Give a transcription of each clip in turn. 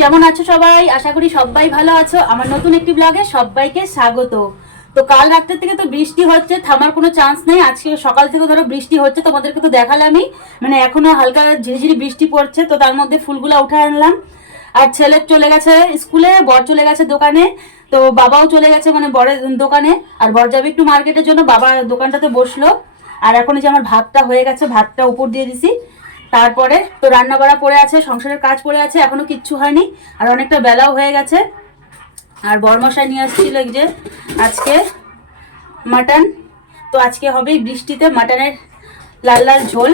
কেমন আছো সবাই? আশা করি সবাই ভালো আছো। আমার নতুন একটি ব্লগে সবাইকে স্বাগত। তো কাল রাত্রের থেকে তো বৃষ্টি হচ্ছে, থামার কোনো চান্স নেই। আজকে সকাল থেকে ধরো বৃষ্টি হচ্ছে, তোমাদেরকে তো দেখালামই। মানে এখনো হালকা ঝিরিঝিরি বৃষ্টি পড়ছে, তো তার মধ্যে ফুলগুলো উঠে আনলাম। আর ছেলে চলে গেছে স্কুলে, বর চলে গেছে দোকানে, তো বাবাও চলে গেছে মানে বরের দোকানে। আর বর যাবে একটু মার্কেটের জন্য, বাবা দোকানটাতে বসলো। আর এখন যে আমার ভাতটা হয়ে গেছে, ভাতটা উপর দিয়ে দিছি। তারপরে তো রান্না বাড়া পড়ে আছে, সংসারের কাজ পড়ে আছে, এখনো কিচ্ছু হয়নি। আর অনেকটা বেলাও হয়ে গেছে। আর বরমশাই নিয়ে আসছিল যে আজকে মাটন। তো আজকে হবে বৃষ্টিতে মাটনের লাল লাল ঝোল।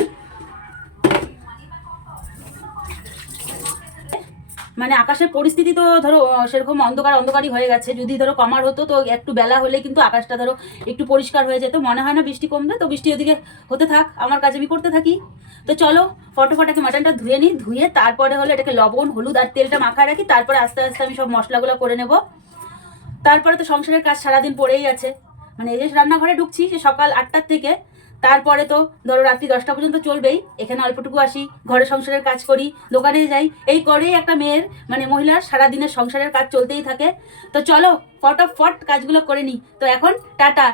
মানে আকাশের পরিস্থিতি তো ধরো সেরকম অন্ধকার অন্ধকারই হয়ে গেছে। যদি ধরো কমার হতো তো একটু বেলা হলে কিন্তু আকাশটা ধরো একটু পরিষ্কার হয়ে যেত। মনে হয় না বৃষ্টি কমবে, তো বৃষ্টি ওদিকে হতে থাক, আমার কাজ আমি করতে থাকি। তো চলো ফটোফটাকে মাটনটা ধুয়ে নিই, ধুয়ে তারপরে হলো এটাকে লবণ হলুদ আর তেলটা মাখায় রাখি, তারপরে আস্তে আস্তে আমি সব মশলাগুলো করে নেব। তারপরে তো সংসারের কাজ সারাদিন পড়েই আছে। মানে এই যে রান্নাঘরে ঢুকছি সে সকাল 8টার থেকে, তারপরে তো ধরো রাত্রি 10টা পর্যন্ত চলবেই। এখানে অল্পটুকু আসি, ঘরে সংসারের কাজ করি, দোকানে যাই, এই করেই একটা মেয়ের মানে মহিলার সারাদিনের সংসারের কাজ চলতেই থাকে। তো চলো ফটাফট কাজগুলো করে নিই। তো এখন টাটা।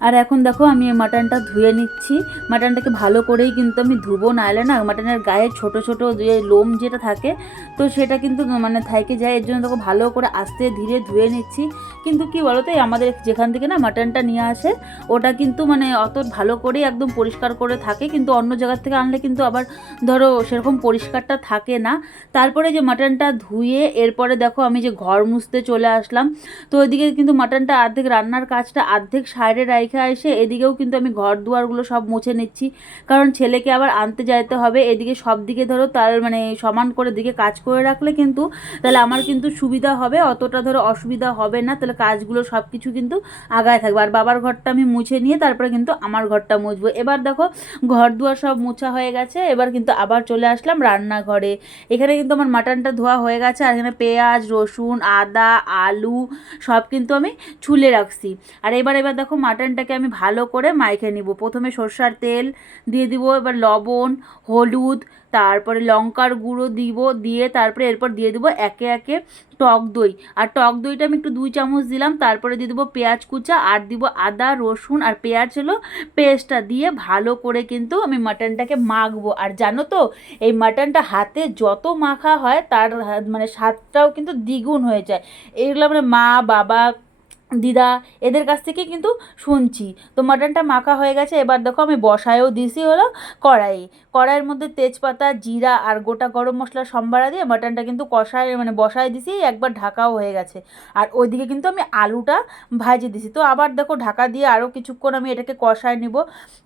আর এখন দেখো আমি এই মাটনটা ধুয়ে নিচ্ছি। মাটনটাকে ভালো করেই কিন্তু আমি ধুবো, নাহলে না মাটনের গায়ে ছোট ছোট যে লোম যেটা থাকে তো সেটা কিন্তু মানে থাইকে যায়। এর জন্য দেখো ভালো করে আস্তে ধীরে ধুয়ে নিচ্ছি। কিন্তু কি বলো তো, আমাদের যেখান থেকে না মাটনটা নিয়ে আসে ওটা কিন্তু মানে অত ভালো করেই একদম পরিষ্কার করে থাকে, কিন্তু অন্য জায়গার থেকে আনলে কিন্তু আবার ধরো সেরকম পরিষ্কারটা থাকে না। তারপরে যে মাটনটা ধুয়ে এরপরে দেখো আমি যে ঘর মুছতে চলে আসলাম। তো ওইদিকে কিন্তু মাটনটা অর্ধেক রান্নার কাজটা অর্ধেক সাইডে রাইখা এসে এদিকেও কিন্তু আমি ঘর দুয়ারগুলো সব মুছে নিচ্ছি, কারণ ছেলেকে আবার আনতে যাইতে হবে। এদিকে সব দিকে ধরো তার মানে সমান করে দিকে কাজ করে রাখলে কিন্তু তাহলে আমার কিন্তু সুবিধা হবে, অতটা ধরো অসুবিধা হবে না। তাহলে কাজগুলো সব কিছু কিন্তু আগায় থাকবে। আর বাবার ঘরটা আমি মুছে নিয়ে তারপরে কিন্তু আমার ঘরটা মুছবো। এবার দেখো ঘর দুয়ার সব মুছা হয়ে গেছে, এবার কিন্তু আবার চলে আসলাম রান্নাঘরে। এখানে কিন্তু আমার মাটনটা ধোয়া হয়ে গেছে, আর এখানে পেঁয়াজ রসুন আদা আলু সব কিন্তু আমি ছুলে রাখছি। আর এবার এবার দেখো মাটনটাকে আমি ভালো করে মাইখে নিব। প্রথমে সরষার তেল দিয়ে দিব, এবার লবণ হলুদ তারপরে লঙ্কার গুঁড়ো দিব, দিয়ে তারপরে এরপর দিয়ে দিব একে একে টক দই। আর টক দইটা আমি একটু 2 চামচ দিলাম। তারপরে দিয়ে দেবো পেঁয়াজ কুচা, আর দিব আদা রসুন আর পেঁয়াজ হলো পেস্টটা দিয়ে ভালো করে কিন্তু আমি মাটনটাকে মাখবো। আর জানো তো এই মাটনটা হাতে যত মাখা হয় তার মানে স্বাদটাও কিন্তু দ্বিগুণ হয়ে যায়। এগুলো মানে মা বাবা দিদা এদের কাছ থেকে কিন্তু শুনছি। তো মাটনটা মাখা হয়ে গেছে, এবার দেখো আমি বসায়ও দিছি হলো কড়াইয়ের মধ্যে তেজপাতা জিরা আর গোটা গরম মশলা সম্বারা দিয়ে মাটনটা কিন্তু কষায় মানে বসায় দিছি, একবার ঢাকাও হয়ে গেছে। আর ওইদিকে কিন্তু আমি আলুটা ভাজে দিছি। তো আবার দেখো ঢাকা দিয়ে আরও কিছুক্ষণ আমি এটাকে কষায় নিব।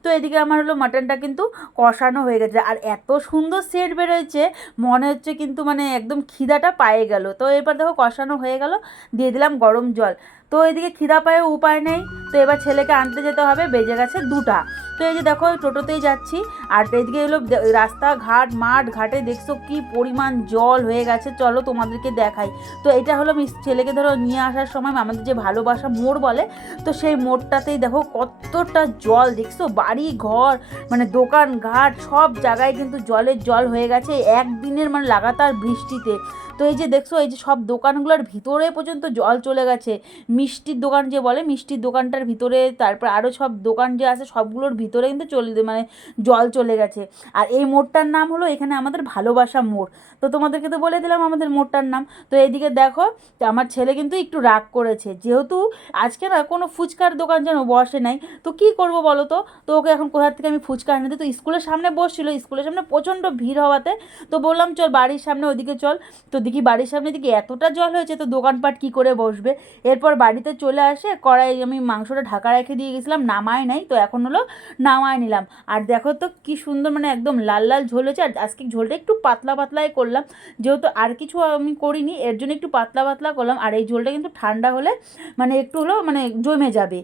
তো এদিকে আমার হলো মাটনটা কিন্তু কষানো হয়ে গেছে, আর এত সুন্দর সেন্ট বেরোয়েছে মনে হচ্ছে কিন্তু মানে একদম খিদাটা পায়ে গেল। তো এবার দেখো কষানো হয়ে গেল, দিয়ে দিলাম গরম জল। তো এদিকে খিদা পায়ে উপায় নেই, তো এবার ছেলেকে আনতে যেতে হবে, বেজে গেছে 2টা। তো এই যে দেখো টোটোতেই যাচ্ছি। আর এদিকে হলো রাস্তাঘাট মাঠ ঘাটে দেখছো কি পরিমাণ জল হয়ে গেছে, চলো তোমাদেরকে দেখাই। তো এটা হলো আমি ছেলেকে ধরো নিয়ে আসার সময় আমাদের যে ভালোবাসা মোড় বলে, তো সেই মোড়টাতেই দেখো কতটা জল দেখছো, বাড়ি ঘর মানে দোকান ঘাট সব জায়গায় কিন্তু জলের জল হয়ে গেছে একদিনের মানে লাগাতার বৃষ্টিতে। তো এই যে দেখছো এই যে সব দোকানগুলোর ভিতরে পর্যন্ত জল চলে গেছে। মিষ্টির দোকান যে বলে মিষ্টির দোকানটার ভিতরে, তারপর আরও সব দোকান যে আছে সবগুলোর ভিতরে কিন্তু মানে জল চলে গেছে। আর এই মোড়টার নাম হলো এখানে আমাদের ভালোবাসা মোড়। তো তোমাদেরকে তো বলে দিলাম আমাদের মোড়টার নাম। তো এইদিকে দেখো তো আমার ছেলে কিন্তু একটু রাগ করেছে, যেহেতু আজকে না কোনো ফুচকার দোকান যেন বসে নাই। তো কী করবো বলো তো, তো ওকে এখন কোথার থেকে আমি ফুচকা এনে দিই। তো স্কুলের সামনে বসছিল, স্কুলের সামনে প্রচণ্ড ভিড় হওয়াতে তো বললাম চল বাড়ির সামনে ওদিকে চল। তো দেখি বাড়ির সামনে দিকে এতটা জল হয়েছে তো দোকানপাট কী করে বসবে। এরপর বাড়িতে চলে আসে কড়াই আমি মাংসটা ঢাকা রেখে দিয়ে গেছিলাম, নামায় নাই, তো এখন হলো নামায় নিলাম। আর দেখো তো কি সুন্দর মানে একদম লাল লাল ঝোল হয়েছে। আর আজকে ঝোলটা একটু পাতলা পাতলাই করলাম, যেহেতু আর কিছু আমি করিনি এর জন্য একটু পাতলা পাতলা করলাম। আর এই ঝোলটা কিন্তু ঠান্ডা হলে মানে একটু হলো মানে জমে যাবে।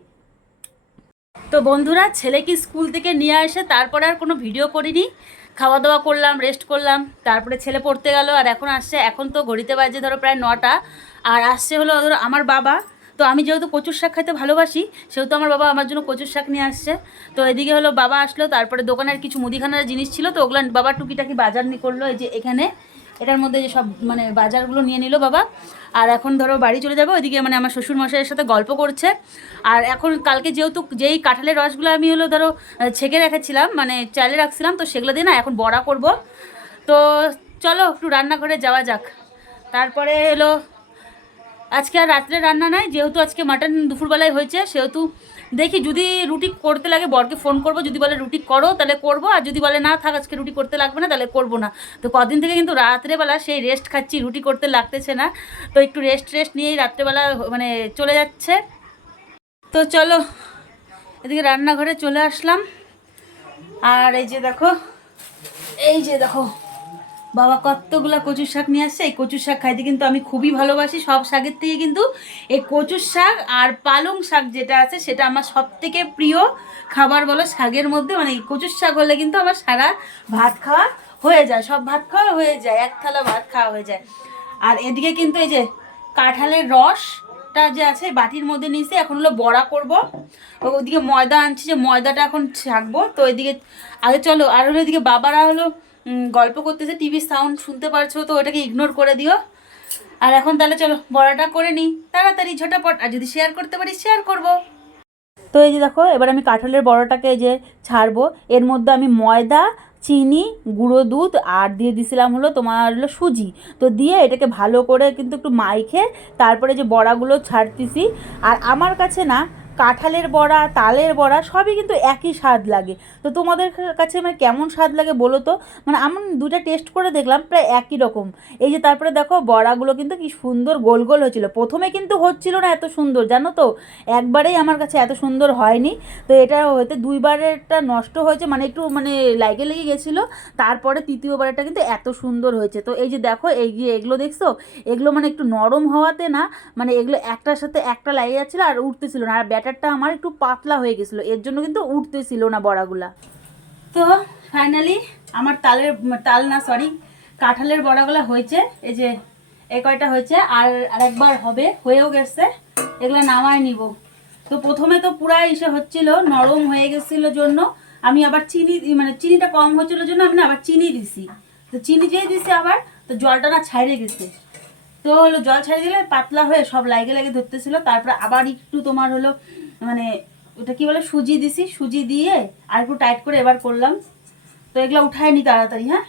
তো বন্ধুরা ছেলেকে স্কুল থেকে নিয়ে এসে তারপরে আর কোনো ভিডিও করিনি, খাওয়া দাওয়া করলাম রেস্ট করলাম, তারপরে ছেলে পড়তে গেল। আর এখন আসছে, এখন তো ঘড়িতে বাজে ধরো প্রায় 9টা। আর আসছে হলো ধরো আমার বাবা। তো আমি যেহেতু কচুর শাক খাইতে ভালোবাসি সেহেতু আমার বাবা আমার জন্য কচুর শাক নিয়ে আসছে। তো এদিকে হলো বাবা আসলো, তারপরে দোকানের কিছু মুদিখানার জিনিস ছিল তো ওগুলো বাবা টুকিটাকি বাজার নিয়ে করলো। এই যে এখানে এটার মধ্যে যে সব মানে বাজারগুলো নিয়ে নিল বাবা। আর এখন ধরো বাড়ি চলে যাবো, ওইদিকে মানে আমার শ্বশুর মশাইয়ের সাথে গল্প করছে। আর এখন কালকে যেহেতু যেই কাঁঠালের রসগুলো আমি হলো ধরো ছেঁকে রেখেছিলাম, মানে চালে রাখছিলাম, তো সেগুলো দিয়ে না এখন বড়া করব। তো চলো একটু রান্নাঘরে যাওয়া যাক। তারপরে এলো আজকে আর রাত্রে রান্না নাই, যেহেতু আজকে মাটন দুপুরবেলায় হয়েছে, সেহেতু দেখি যদি রুটি করতে লাগে বরকে ফোন করব, যদি বলে রুটি করো তাহলে করব, আর যদি বলে না থাক আজকে রুটি করতে লাগবে না তাহলে করব না। তো কদিন থেকে কিন্তু রাত্রেবেলা সেই রেস্ট খাচ্ছি, রুটি করতে লাগতেছে না, তো একটু রেস্ট নিয়েই রাত্রেবেলা মানে চলে যাচ্ছে। তো চলো এদিকে রান্নাঘরে চলে আসলাম। আর এই যে দেখো বাবা কতগুলা কচুর শাক নিয়ে আসছে। এই কচুর শাক খাইতে কিন্তু আমি খুবই ভালোবাসি, সব শাকের থেকে কিন্তু এই কচুর শাক আর পালং শাক যেটা আছে সেটা আমার সব থেকে প্রিয় খাবার বলো শাকের মধ্যে। মানে কচুর শাক হলে কিন্তু আমার সারা ভাত খাওয়া হয়ে যায়, সব ভাত খাওয়া হয়ে যায়, এক থালা ভাত খাওয়া হয়ে যায়। আর এদিকে কিন্তু এই যে কাঁঠালের রসটা যে আছে বাটির মধ্যে নিয়েছি, এখন হলো বড়া করব। ওদিকে ময়দা আনছি, যে ময়দাটা এখন ছাঁকবো। তো এদিকে আগে চলো, আর হলো এদিকে বাবারা হলো গল্প করতেছে, টিভির সাউন্ড শুনতে পারছো, তো ওটাকে ইগনোর করে দিও। আর এখন তাহলে চলো বড়াটা করে নিই তাড়াতাড়ি ঝটাপট, আর যদি শেয়ার করতে পারি শেয়ার করব। তো এই যে দেখো এবার আমি কাঁঠালের বড়াটাকে এই যে ছাড়বো। এর মধ্যে আমি ময়দা, চিনি, গুঁড়ো দুধ আর দিয়ে দিছিলাম হলো তোমার হলো সুজি। তো দিয়ে এটাকে ভালো করে কিন্তু একটু মাইখে তারপরে যে বড়াগুলো ছাড়তেছি। আর আমার কাছে না কাঁঠালের বড়া, তালের বড়া সবই কিন্তু একই স্বাদ লাগে। তো তোমাদের কাছে মানে কেমন স্বাদ লাগে বলো তো। মানে আমি দুটা টেস্ট করে দেখলাম প্রায় একই রকম। এই যে তারপরে দেখো বড়াগুলো কিন্তু কি সুন্দর গোল গোল হয়েছিল, প্রথমে কিন্তু হচ্ছিল না এত সুন্দর, জানো তো একবারেই আমার কাছে এত সুন্দর হয়নি। তো এটা হয়তো দুইবারেরটা নষ্ট হয়েছে, মানে একটু মানে লেগে গেছিলো। তারপরে তৃতীয়বারেরটা কিন্তু এত সুন্দর হয়েছে। তো এই যে দেখো এগুলো দেখছো, এগুলো মানে একটু নরম হওয়াতে না মানে এগুলো একটার সাথে একটা লেগে যাচ্ছিলো আর উঠতেছিল না। আর ব্যাটারটা আমার একটু পাতলা হয়ে গেছিলো, এর জন্য কিন্তু উঠতেছিল না বড়াগুলা। তো ফাইনালি আমার কাঁঠালের বড়াগুলো হয়েছে। এই যে এই কয়টা হয়েছে, আর আরেকবার হবে, হয়েও গেছে। এগুলো নামায় নিব। তো প্রথমে তো পুরা এসে হচ্ছিল, নরম হয়ে গেছিল জন্য আমি আবার চিনি, মানে চিনিটা কম হচ্ছিল জন্য আমি আবার চিনি দিছি। তো চিনি যেই দিছি আবার, তো জলটা না ছাইড়ে গেছে। তো হলো জল ছাড়িয়ে দিলে পাতলা হয়ে সব লাগে ধরতেছিল। তারপরে আবার একটু তোমার হলো মানে ওটা কি বলে সুজি দিছি, সুজি দিয়ে আর একটু টাইট করে এবার করলাম। তো এগুলো উঠায় নি তাড়াতাড়ি। হ্যাঁ,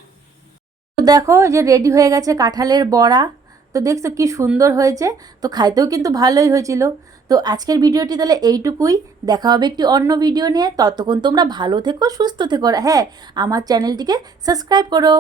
তো দেখো যে রেডি হয়ে গেছে কাঁঠালের বড়া। তো দেখছো কি সুন্দর হয়েছে, তো খাইতেও কিন্তু ভালোই হয়েছিল। তো আজকের ভিডিওটি তাহলে এইটুকুই, দেখা হবে একটি অন্য ভিডিও নিয়ে। ততক্ষণ তোমরা ভালো থেকো, সুস্থ থেকো, হ্যাঁ আমার চ্যানেলটিকে সাবস্ক্রাইব করো।